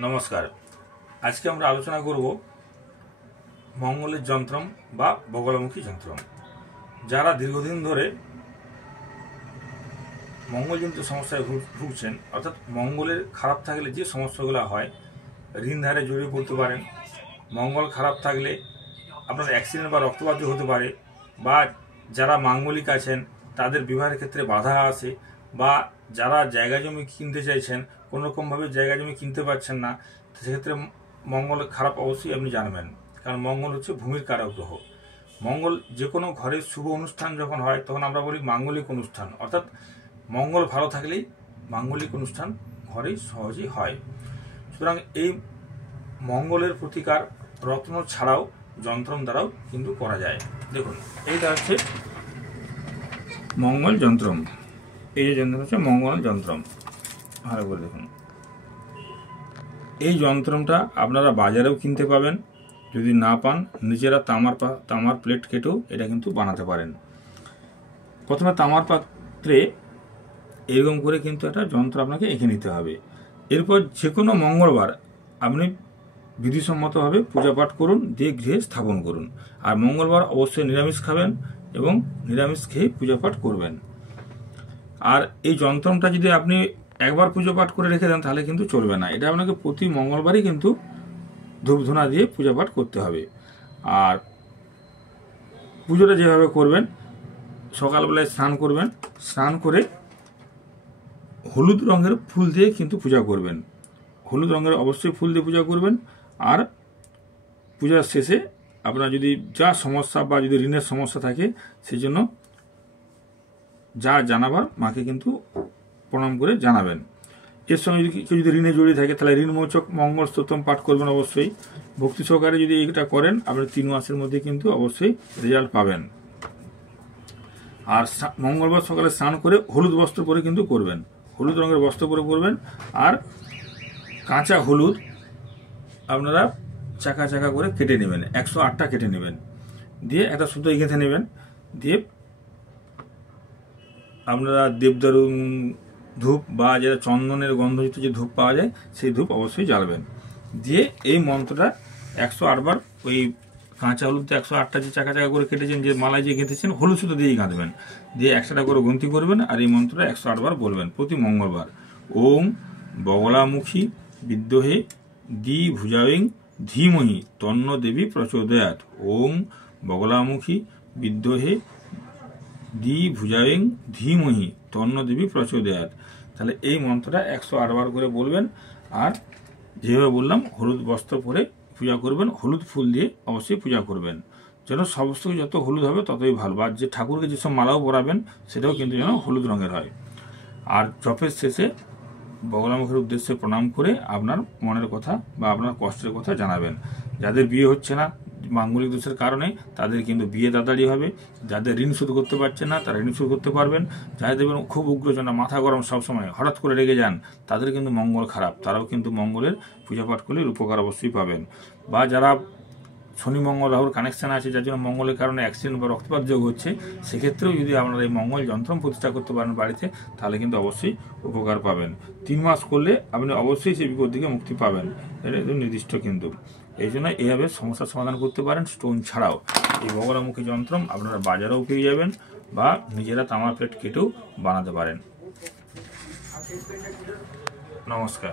नमस्कार। आज के আমরা আলোচনা করব মঙ্গলের যন্ত্রম বা বগলামুখী যন্ত্রম। যারা দীর্ঘদিন ধরে মঙ্গলজনিত সমস্যায় ভুগছেন, অর্থাৎ মঙ্গলের খারাপ থাকলে যে সমস্যাগুলো হয়, ঋণ ধারে জড়িয়ে পড়তে পারেন। মঙ্গল খারাপ থাকলে আপনার অ্যাক্সিডেন্ট বা রক্তপাত হতে পারে, বা যারা মাঙ্গলিক আছেন তাদের বিবাহের ক্ষেত্রে বাধা আসে, বা যারা জায়গা জমি কিনতে চাইছেন কোনো রকমভাবে জায়গা জমি কিনতে পারছেন না, সেক্ষেত্রে মঙ্গল খারাপ অবশ্যই আপনি জানবেন। কারণ মঙ্গল হচ্ছে ভূমির কারক গ্রহ। মঙ্গল যে কোনো ঘরের শুভ অনুষ্ঠান যখন হয় তখন আমরা বলি মাঙ্গলিক অনুষ্ঠান, অর্থাৎ মঙ্গল ভালো থাকলেই মাঙ্গলিক অনুষ্ঠান ঘরেই সহজেই হয়। সুতরাং এই মঙ্গলের প্রতিকার রত্ন ছাড়াও যন্ত্রম দ্বারাও কিন্তু করা যায়। দেখুন, এইটা হচ্ছে মঙ্গল যন্ত্রম। এই যে যন্ত্র হচ্ছে মঙ্গল যন্ত্রম। ভালো করে দেখুন, এই যন্ত্রমটা আপনারা বাজারেও কিনতে পাবেন। যদি না পান, নিজেরা তামার প্লেট কেটেও এটা কিন্তু বানাতে পারেন। প্রথমে তামার পাত্রে এরকম করে কিন্তু একটা যন্ত্র আপনাকে এঁকে নিতে হবে। এরপর যে কোনো মঙ্গলবার আপনি বিধিসম্মতভাবে পূজা পাঠ করুন, দিয়ে গৃহে স্থাপন করুন। আর মঙ্গলবার অবশ্যই নিরামিষ খাবেন এবং নিরামিষ খেয়ে পূজা পাঠ করবেন। আর এই যন্ত্রটা যদি আপনি একবার পুজো পাঠ করে রেখে দেন তাহলে কিন্তু চলবে না। এটা আপনাকে প্রতি মঙ্গলবারই কিন্তু ধূপধুনা দিয়ে পূজা পাঠ করতে হবে। আর পুজোটা যেভাবে করবেন, সকালবেলায় স্নান করবেন, স্নান করে হলুদ রঙের ফুল দিয়ে কিন্তু পূজা করবেন। হলুদ রঙের অবশ্যই ফুল দিয়ে পূজা করবেন। আর পূজার শেষে আপনার যদি যা সমস্যা বা যদি ঋণের সমস্যা থাকে, সেই জন্য যা জানাবার মাকে কিন্তু প্রণাম করে জানাবেন। এর সঙ্গে যদি কেউ যদি ঋণে জড়িয়ে থাকে তাহলে ঋণমোচক মঙ্গল স্তোত্রম পাঠ করবেন অবশ্যই। ভক্তি সহকারে যদি এটা করেন, আপনি 3 মাসের মধ্যে কিন্তু অবশ্যই রেজাল্ট পাবেন। আর মঙ্গলবার সকালে স্নান করে হলুদ বস্ত্র পরে কিন্তু করবেন, হলুদ রঙের বস্ত্র পরে করবেন। আর কাঁচা হলুদ আপনারা চাকা চাকা করে কেটে নেবেন, 108টা কেটে নেবেন, দিয়ে একটা সুতোয় গেঁথে নেবেন। দিয়ে আপনারা দেবদারু ধূপ বা যেটা চন্দনের গন্ধযুক্ত যে ধূপ পাওয়া যায় সেই ধূপ অবশ্যই জ্বালবেন। দিয়ে এই মন্ত্রটা 108 বার, ওই কাঁচা হলুদটা 108টা যে চাকা চাকা করে কেটেছেন, যে মালায় যে গেঁথেছেন, হলুদ সুতো দিয়েই গাঁথবেন। দিয়ে 100টা করে গন্তি করবেন আর এই মন্ত্রটা 108 বার বলবেন প্রতি মঙ্গলবার। ওম বগলামুখী বিদ্মহে দ্বিভুজায়ং ধীমহি তন্ন দেবী প্রচোদয়াৎ। ওম বগলামুখী বিদ্মহে দ্বিভুজায়ং ধীমহি তন্ন দেবী প্রচোদয়াৎ। তাহলে এই মন্ত্রটা 108 বার করে বলবেন। আর যেভাবে বললাম, হলুদ বস্ত্র পরে পূজা করবেন, হলুদ ফুল দিয়ে অবশ্যই পূজা করবেন। যেন সমস্ত যত হলুদ হবে ততই ভালো। আর যে ঠাকুরকে যেসব মালাও পরাবেন সেটাও কিন্তু যেন হলুদ রঙের হয়। আর জপের শেষে বগলামুখের উদ্দেশ্যে প্রণাম করে আপনার মনের কথা বা আপনার কষ্টের কথা জানাবেন। যাদের বিয়ে হচ্ছে না মাঙ্গলিক দোষের কারণে, তাদের কিন্তু বিয়ে তাড়াতাড়ি হবে। যাদের ঋণ শোধ করতে পারছেন না তারা ঋণ শোধ করতে পারবেন। যাদের দেখবেন খুব উগ্রজনা, মাথা গরম সবসময়, হঠাৎ করে রেগে যান, তাদের কিন্তু মঙ্গল খারাপ, তারাও কিন্তু মঙ্গলের পূজা পাঠ করলে উপকার অবশ্যই পাবেন। বা যারা শনি মঙ্গল রাহুর কানেকশন আছে, যার জন্য মঙ্গলের কারণে অ্যাক্সিডেন্ট বা রক্তপাত যোগ হচ্ছে, সেক্ষেত্রেও যদি আপনারা এই মঙ্গল যন্ত্রম প্রতিষ্ঠা করতে পারেন বাড়িতে, তাহলে কিন্তু অবশ্যই উপকার পাবেন। 3 মাস করলে আপনি অবশ্যই সেই বিপদ থেকে মুক্তি পাবেন। এটা একদম নির্দিষ্ট কিন্তু। এই জন্য এইভাবে সমস্যার সমাধান করতে পারেন স্টোন ছাড়াও। এই বগলামুখী যন্ত্রম আপনারা বাজারেও পেয়ে যাবেন বা নিজেরা তামার প্লেট কেটেও বানাতে পারেন। নমস্কার।